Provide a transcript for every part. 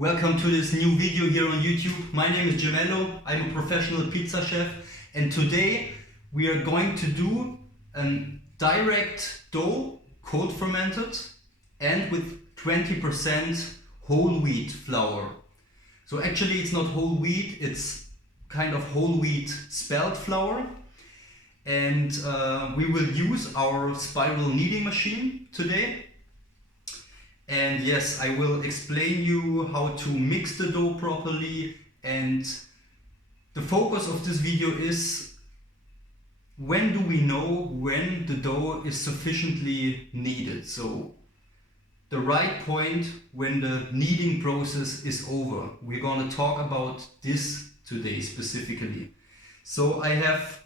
Welcome to this new video here on YouTube. My name is Gemello. I'm a professional pizza chef, and today we are going to do a direct dough, cold fermented, and with 20% whole wheat flour. So actually it's not whole wheat, it's kind of whole wheat spelt flour. And we will use our spiral kneading machine today. And yes, I will explain you how to mix the dough properly, and the focus of this video is when do we know when the dough is sufficiently kneaded. So the right point when the kneading process is over. We're going to talk about this today specifically. So I have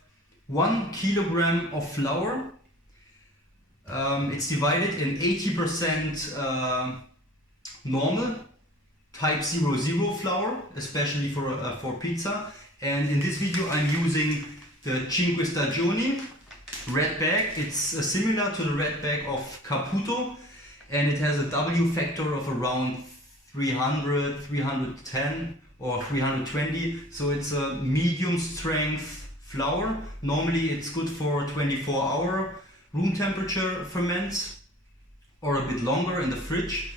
1 kilogram of flour. It's divided in 80% normal type 00 flour, especially for pizza. And in this video I'm using the 5 Stagioni red bag. It's similar to the red bag of CAPUTO, and it has a W factor of around 300, 310 or 320. So it's a medium strength flour. Normally it's good for 24-hour room temperature ferments or a bit longer in the fridge.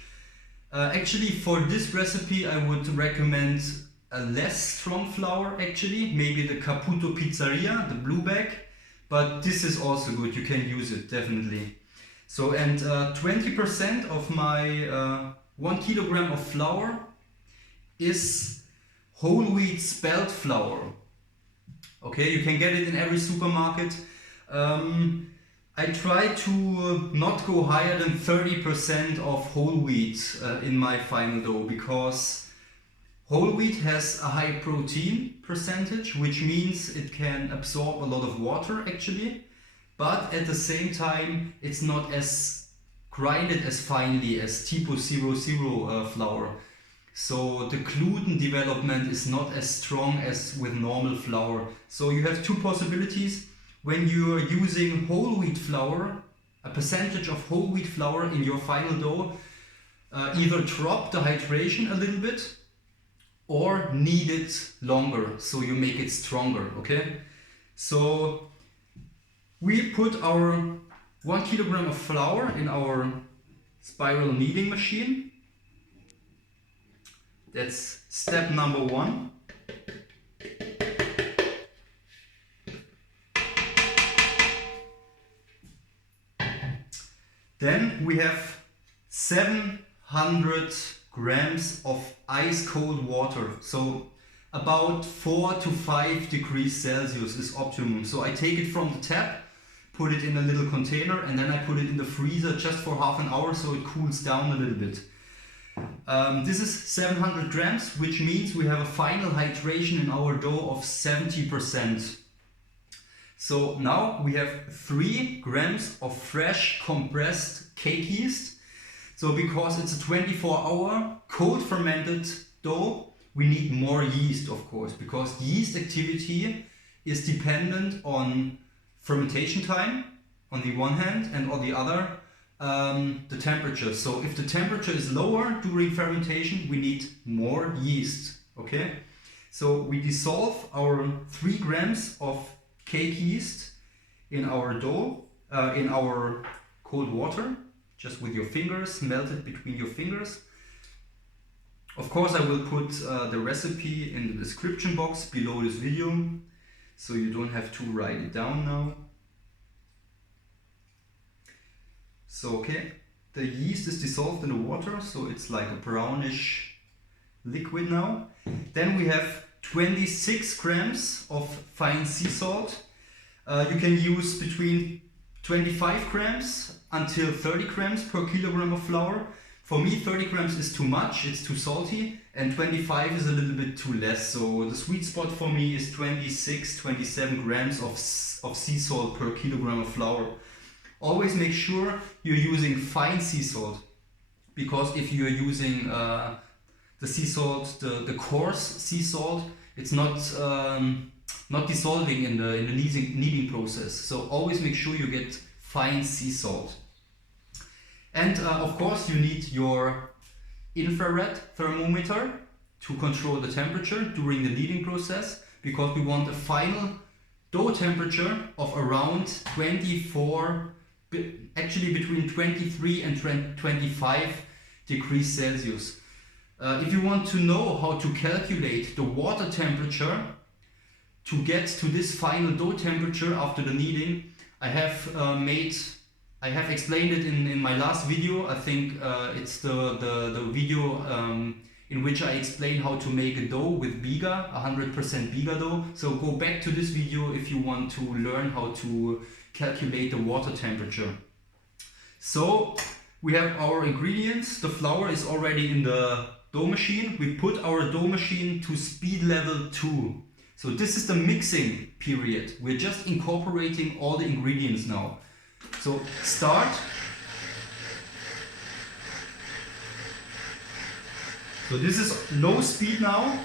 Actually for this recipe I would recommend a less strong flour, actually maybe the CAPUTO Pizzeria, the blue bag, but this is also good, you can use it definitely. So, and 20% of my 1 kilogram of flour is whole wheat spelt flour. Okay, you can get it in every supermarket. I try to not go higher than 30% of whole wheat in my final dough, because whole wheat has a high protein percentage, which means it can absorb a lot of water actually, but at the same time it's not as grinded as finely as typo 00 flour. So the gluten development is not as strong as with normal flour. So you have two possibilities. When you are using whole wheat flour, a percentage of whole wheat flour in your final dough, either drop the hydration a little bit or knead it longer so you make it stronger, okay? So we put our 1 kilogram of flour in our spiral kneading machine. That's step number 1. Then we have 700 grams of ice cold water. So about 4 to 5 degrees Celsius is optimum. So I take it from the tap, put it in a little container, and then I put it in the freezer just for half an hour so it cools down a little bit. This is 700 grams, which means we have a final hydration in our dough of 70%. So now we have 3 grams of fresh compressed cake yeast. So because it's a 24-hour cold fermented dough, we need more yeast, of course, because yeast activity is dependent on fermentation time on the one hand, and on the other the temperature. So if the temperature is lower during fermentation, we need more yeast, okay? So we dissolve our 3 grams of cake yeast in our dough, in our cold water, just with your fingers, melt it between your fingers. Of course I will put the recipe in the description box below this video, so you don't have to write it down now. So okay, the yeast is dissolved in the water, so it's like a brownish liquid now. Then we have 26 grams of fine sea salt. You can use between 25 grams until 30 grams per kilogram of flour. For me 30 grams is too much, it's too salty, and 25 is a little bit too less. So the sweet spot for me is 26, 27 grams of sea salt per kilogram of flour. Always make sure you're using fine sea salt, because if you're using the sea salt, the coarse sea salt, it's not dissolving in the kneading process. So always make sure you get fine sea salt. And of course you need your infrared thermometer to control the temperature during the kneading process, because we want a final dough temperature of around 24, actually between 23 and 25 degrees Celsius. If you want to know how to calculate the water temperature to get to this final dough temperature after the kneading, I have explained it in my last video. I think it's the video in which I explain how to make a dough with biga, 100% biga dough. So go back to this video if you want to learn how to calculate the water temperature. So we have our ingredients. The flour is already in the dough machine. We put our dough machine to speed level 2. So this is the mixing period. We're just incorporating all the ingredients now. So start. So this is low speed now.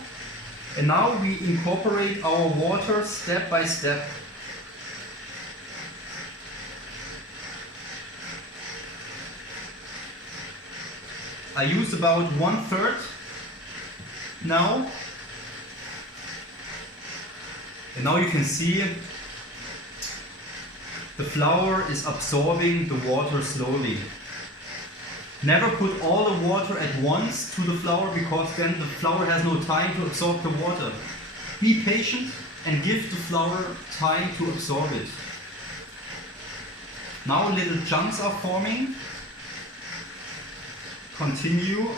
And now we incorporate our water step by step. I use about 1/3 now. And now you can see the flour is absorbing the water slowly. Never put all the water at once to the flour, because then the flour has no time to absorb the water. Be patient and give the flour time to absorb it. Now little chunks are forming. Continue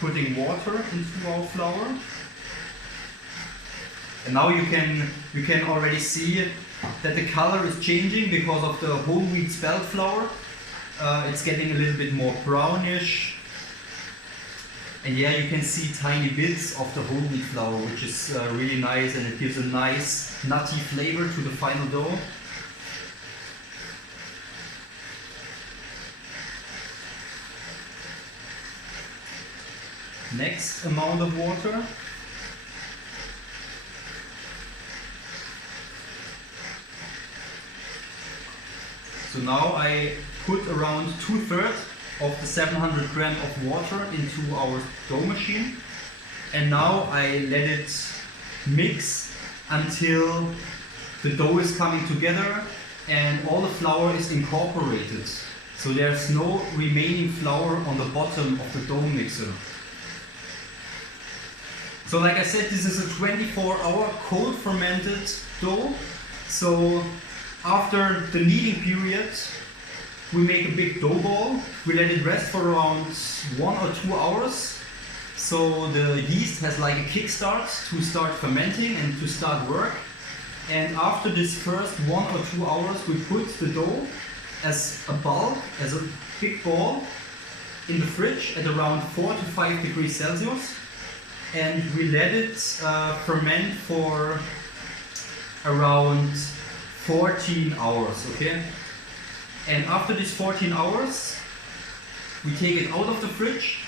putting water into our flour. And now you can already see that the color is changing because of the whole wheat spelt flour. It's getting a little bit more brownish. And yeah, you can see tiny bits of the whole wheat flour, which is really nice, and it gives a nice nutty flavor to the final dough. Next amount of water. So now I put around 2/3 of the 700 gram of water into our dough machine, and now I let it mix until the dough is coming together and all the flour is incorporated. So there's no remaining flour on the bottom of the dough mixer. So like I said, this is a 24-hour cold fermented dough. So after the kneading period, we make a big dough ball. We let it rest for around 1 or 2 hours. So the yeast has like a kickstart to start fermenting and to start work. And after this first 1 or 2 hours, we put the dough as a bulk, as a big ball, in the fridge at around 4 to 5 degrees Celsius. And we let it ferment for around 14 hours, okay? And after these 14 hours, we take it out of the fridge,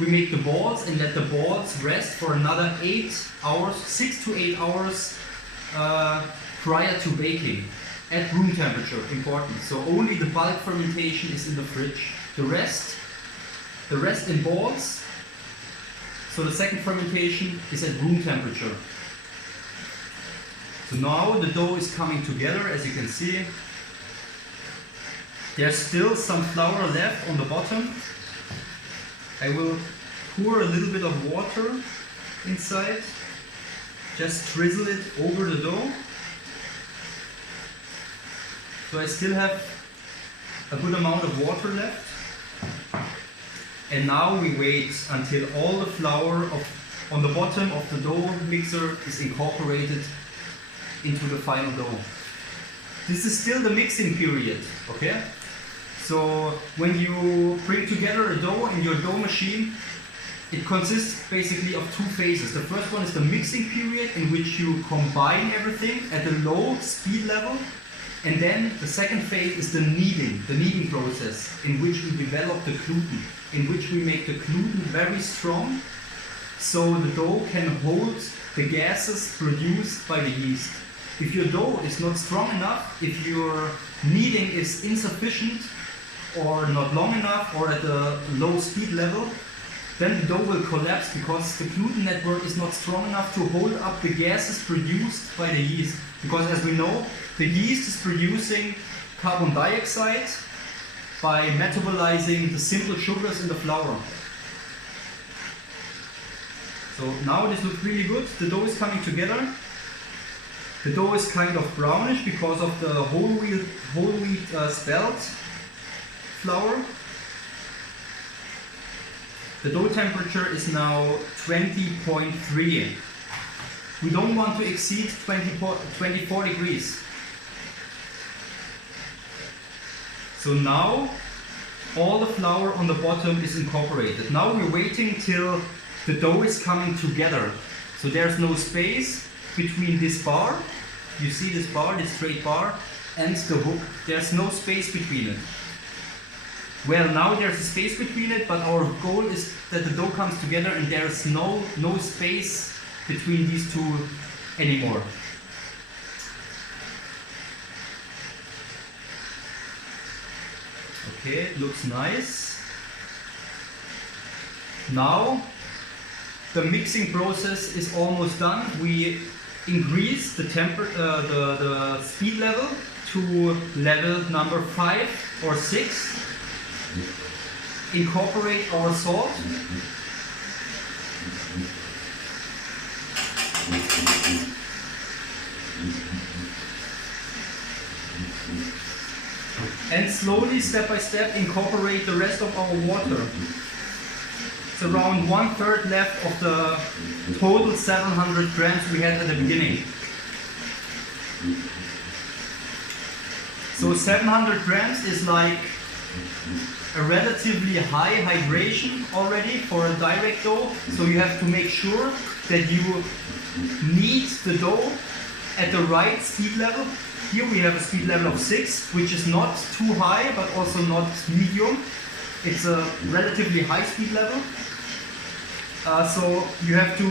we make the balls and let the balls rest for another 8 hours, 6 to 8 hours prior to baking at room temperature, important. So only the bulk fermentation is in the fridge. The rest in balls. So the second fermentation is at room temperature. So now the dough is coming together, as you can see. There's still some flour left on the bottom. I will pour a little bit of water inside. Just drizzle it over the dough. So I still have a good amount of water left. And now we wait until all the flour on the bottom of the dough mixer is incorporated into the final dough. This is still the mixing period, okay? So when you bring together a dough in your dough machine, it consists basically of 2 phases. The first one is the mixing period, in which you combine everything at a low speed level. And then the second phase is the kneading process, in which we develop the gluten, in which we make the gluten very strong, so the dough can hold the gases produced by the yeast. If your dough is not strong enough, if your kneading is insufficient or not long enough or at a low speed level, then the dough will collapse because the gluten network is not strong enough to hold up the gases produced by the yeast. Because as we know, the yeast is producing carbon dioxide by metabolizing the simple sugars in the flour. So now this looks really good. The dough is coming together. The dough is kind of brownish because of the whole wheat spelt flour. The dough temperature is now 20.3. We don't want to exceed 24 degrees. So now all the flour on the bottom is incorporated. Now we're waiting till the dough is coming together. So there's no space between this bar, you see this bar, this straight bar, and the hook. There's no space between it. Well, now there's a space between it, but our goal is that the dough comes together and there's no space between these two anymore. Okay, it looks nice. Now the mixing process is almost done. We increase the speed level to level number 5 or 6. Incorporate our salt. And slowly, step by step, incorporate the rest of our water. It's around 1/3 left of the total 700 grams we had at the beginning. So 700 grams is like a relatively high hydration already for a direct dough. So you have to make sure that you knead the dough at the right speed level. Here we have a speed level of 6, which is not too high, but also not medium. It's a relatively high speed level. So you have to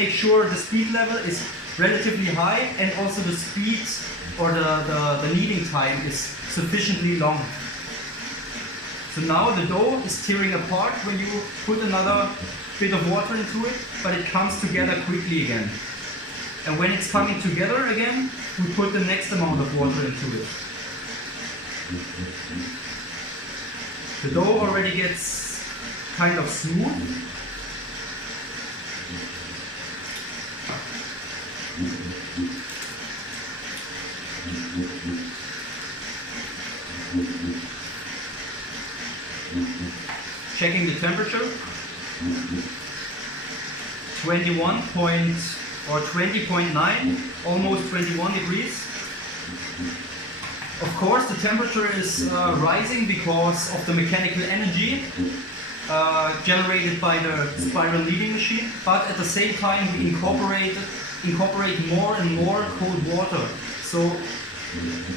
make sure the speed level is relatively high, and also the speed or the kneading time is sufficiently long. So now the dough is tearing apart when you put another bit of water into it, but it comes together quickly again. And when it's coming together again, we put the next amount of water into it. The dough already gets kind of smooth. Checking the temperature. 20.9, almost 21 degrees. Of course, the temperature is rising because of the mechanical energy generated by the spiral kneading machine, but at the same time we incorporate more and more cold water. So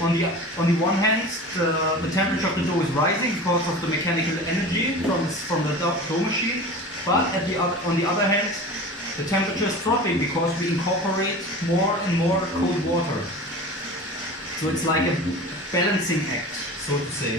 on the one hand, the temperature of the dough is rising because of the mechanical energy from the dough machine, but on the other hand, the temperature is dropping because we incorporate more and more cold water. So it's like a balancing act, so to say.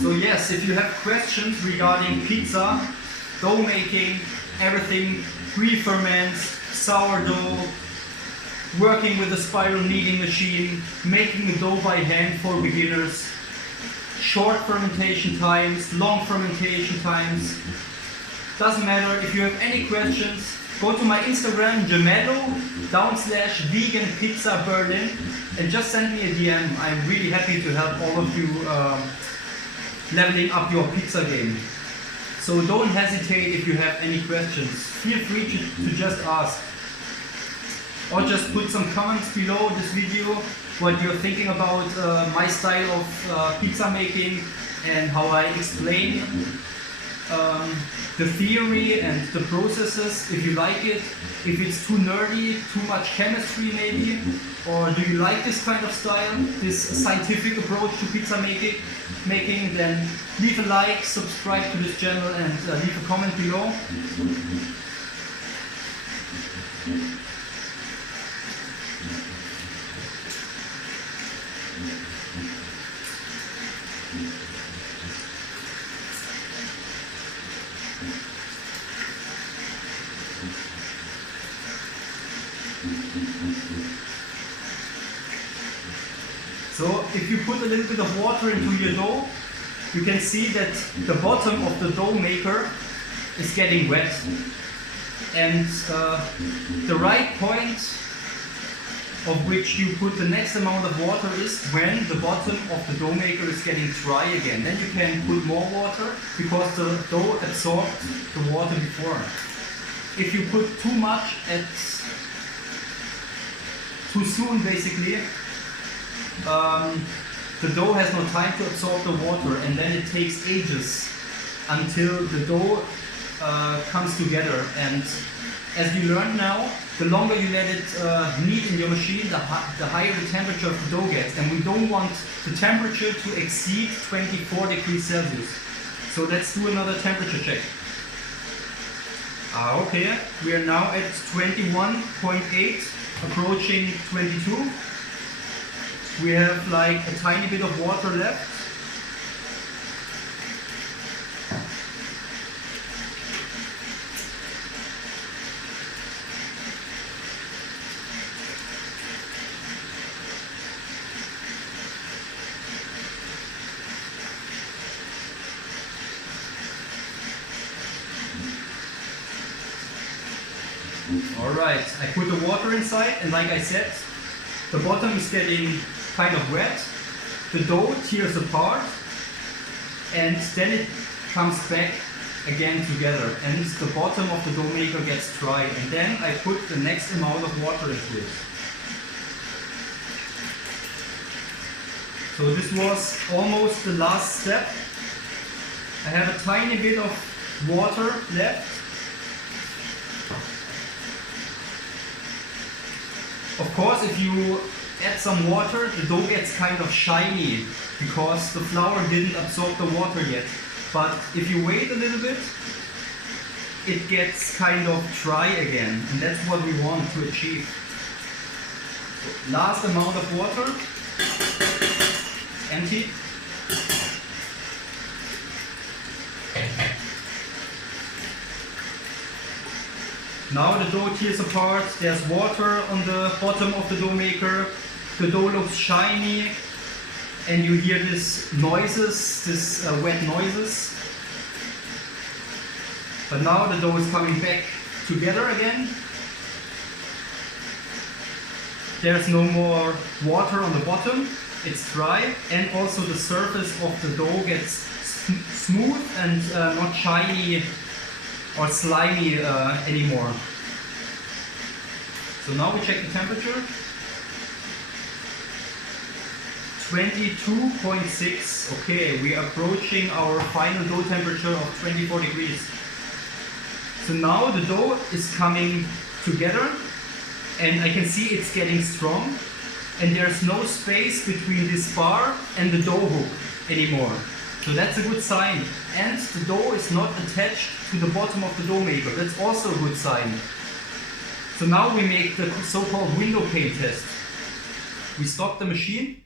So yes, if you have questions regarding pizza, dough making, everything, pre-ferments, sourdough, working with a spiral kneading machine, making a dough by hand for beginners, short fermentation times, long fermentation times, doesn't matter. If you have any questions, go to my Instagram, Gemello/vegan-pizza-Berlin, and just send me a DM. I'm really happy to help all of you leveling up your pizza game. So don't hesitate if you have any questions. Feel free to just ask. Or just put some comments below this video, what you're thinking about my style of pizza making and how I explain the theory and the processes, if you like it, if it's too nerdy, too much chemistry maybe, or do you like this kind of style, this scientific approach to pizza making? making, then leave a like, subscribe to this channel, and leave a comment below. So if you put a little bit of water into your dough, you can see that the bottom of the dough maker is getting wet. And the right point of which you put the next amount of water is when the bottom of the dough maker is getting dry again. Then you can put more water because the dough absorbed the water before. If you put too much too soon, basically, the dough has no time to absorb the water, and then it takes ages until the dough comes together. And as you learn now, the longer you let it knead in your machine, the higher the temperature of the dough gets, and we don't want the temperature to exceed 24 degrees Celsius. So let's do another temperature check. Okay, we are now at 21.8, approaching 22. We have like a tiny bit of water left. Alright, I put the water inside, and like I said, the bottom is getting kind of wet, the dough tears apart, and then it comes back again together, and the bottom of the dough maker gets dry, and then I put the next amount of water into it. So this was almost the last step. I have a tiny bit of water left. Of course, if you add some water, the dough gets kind of shiny because the flour didn't absorb the water yet. But if you wait a little bit, it gets kind of dry again, and that's what we want to achieve. So, last amount of water, empty. Now the dough tears apart, there's water on the bottom of the dough maker, the dough looks shiny, and you hear these noises, wet noises. But now the dough is coming back together again. There's no more water on the bottom, it's dry, and also the surface of the dough gets smooth and not shiny or slimy anymore. So now we check the temperature. 22.6. Okay, we are approaching our final dough temperature of 24 degrees. So now the dough is coming together, and I can see it's getting strong, and there's no space between this bar and the dough hook anymore. So that's a good sign. And the dough is not attached to the bottom of the dough maker. That's also a good sign. So now we make the so-called window pane test. We stop the machine.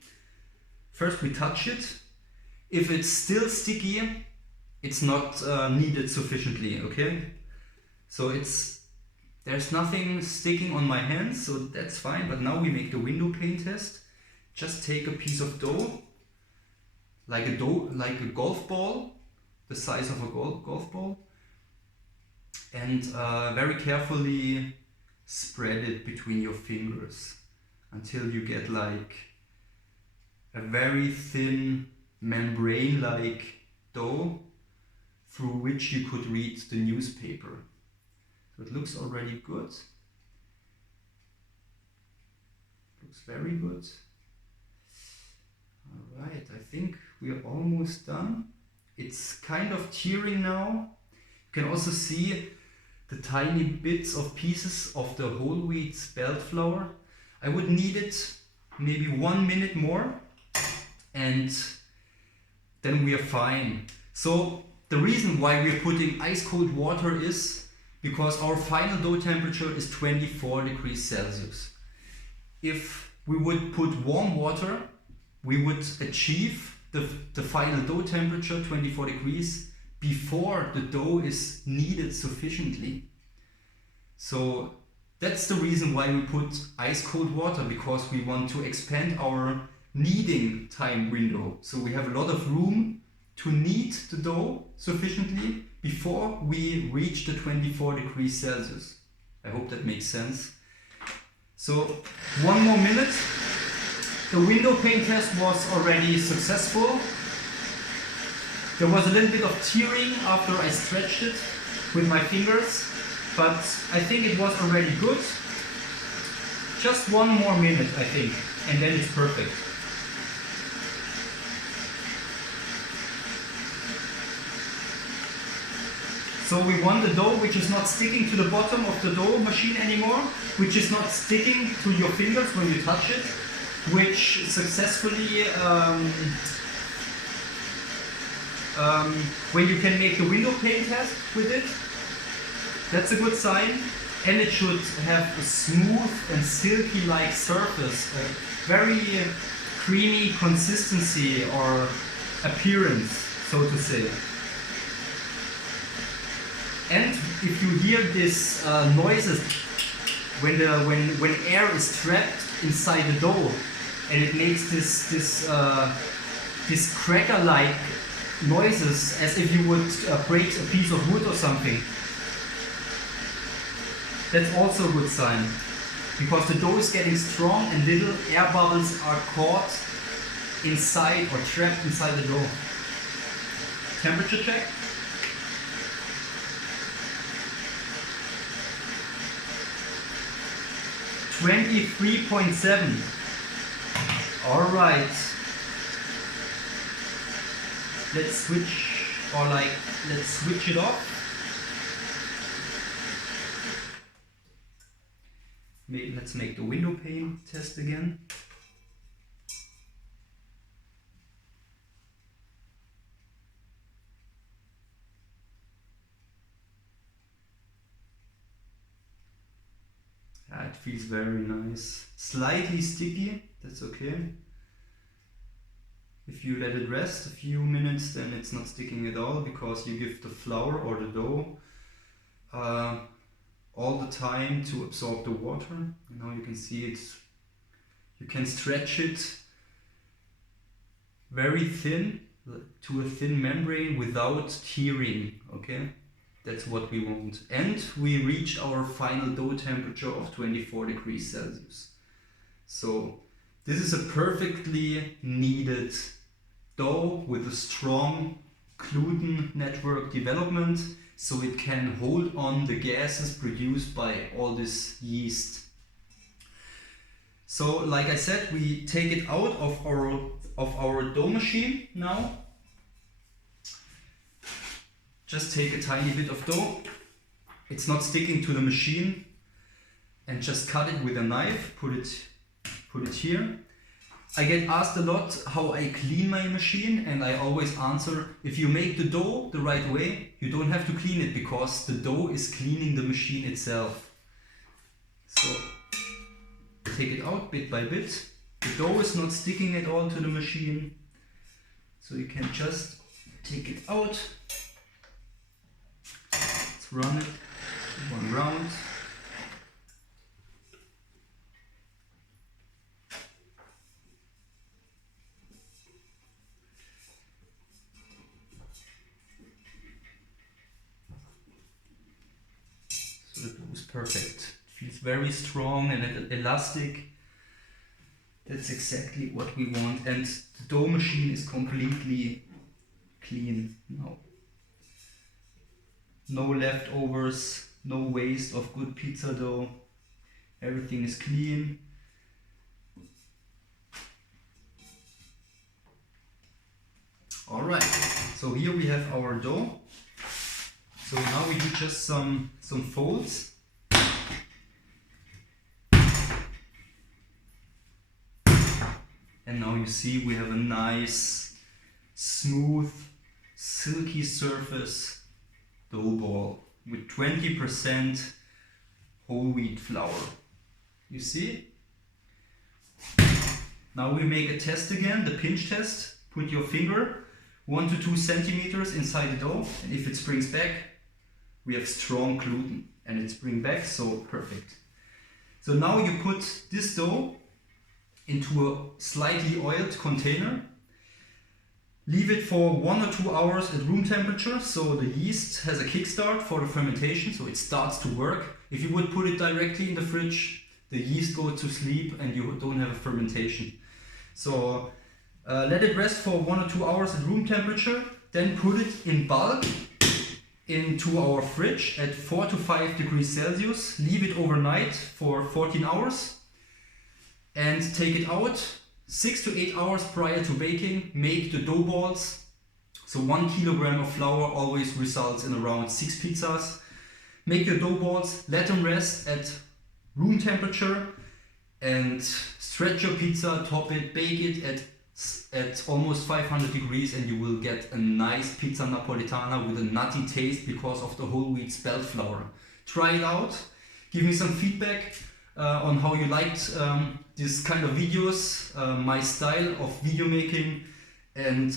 First we touch it. If it's still sticky, it's not kneaded sufficiently, okay? So there's nothing sticking on my hands, so that's fine. But now we make the window pane test. Just take a piece of dough, like a golf ball, the size of a golf ball, and very carefully spread it between your fingers until you get like a very thin membrane-like dough through which you could read the newspaper. So it looks already good. Looks very good. Alright, I think we are almost done. It's kind of tearing now. You can also see the tiny bits of pieces of the whole wheat spelt flour. I would knead it maybe 1 minute more, and then we are fine. So the reason why we are putting ice cold water is because our final dough temperature is 24 degrees Celsius. If we would put warm water, we would achieve the final dough temperature, 24 degrees, before the dough is kneaded sufficiently. So that's the reason why we put ice cold water, because we want to expand our kneading time window. So we have a lot of room to knead the dough sufficiently before we reach the 24 degrees Celsius. I hope that makes sense. So 1 more minute. The window pane test was already successful. There was a little bit of tearing after I stretched it with my fingers, but I think it was already good. Just 1 more minute, I think, and then it's perfect. So we want the dough which is not sticking to the bottom of the dough machine anymore, which is not sticking to your fingers when you touch it, which successfully, when you can make the window pane test with it, that's a good sign. And it should have a smooth and silky-like surface, a very creamy consistency or appearance, so to say. And if you hear this noises when air is trapped inside the dough, and it makes this cracker-like noises as if you would break a piece of wood or something, that's also a good sign, because the dough is getting strong and little air bubbles are caught inside or trapped inside the dough. Temperature check. (23.7). All right. Let's switch it off. Let's make the window pane test again. It feels very nice. Slightly sticky, that's okay. If you let it rest a few minutes, then it's not sticking at all, because you give the flour or the dough all the time to absorb the water. Now you can see it. You can stretch it very thin to a thin membrane without tearing, okay? That's what we want. And we reached our final dough temperature of 24 degrees Celsius. So this is a perfectly kneaded dough with a strong gluten network development, so it can hold on the gases produced by all this yeast. So like I said, we take it out of our dough machine now. Just take a tiny bit of dough, it's not sticking to the machine, and just cut it with a knife, put it here. I get asked a lot how I clean my machine, and I always answer, if you make the dough the right way, you don't have to clean it, because the dough is cleaning the machine itself. So take it out bit by bit. The dough is not sticking at all to the machine, so you can just take it out. Let's run it 1 round. So the dough is perfect. It feels very strong and elastic. That's exactly what we want, and the dough machine is completely clean now. No leftovers, no waste of good pizza dough. Everything is clean. Alright, so here we have our dough. So now we do just some folds. And now you see we have a nice smooth, silky surface dough ball with 20% whole wheat flour. You see? Now we make a test again, the pinch test. Put your finger 1 to 2 centimeters inside the dough, and if it springs back, we have strong gluten, and it springs back, so perfect. So now you put this dough into a slightly oiled container. Leave it for 1 or 2 hours at room temperature, so the yeast has a kickstart for the fermentation, so it starts to work. If you would put it directly in the fridge, the yeast goes to sleep and you don't have a fermentation. So let it rest for 1 or 2 hours at room temperature, then put it in bulk into our fridge at 4 to 5 degrees Celsius. Leave it overnight for 14 hours and take it out 6 to 8 hours prior to baking. Make the dough balls. So 1 kilogram of flour always results in around 6 pizzas. Make your dough balls, let them rest at room temperature, and stretch your pizza, top it, bake it at almost 500 degrees, and you will get a nice pizza napolitana with a nutty taste because of the whole wheat spelt flour. Try it out, give me some feedback on how you liked this kind of videos, my style of video making, and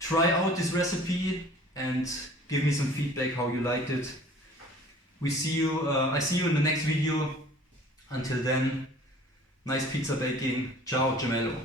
try out this recipe and give me some feedback how you liked it. I see you in the next video. Until then, nice pizza baking. Ciao, Gemello.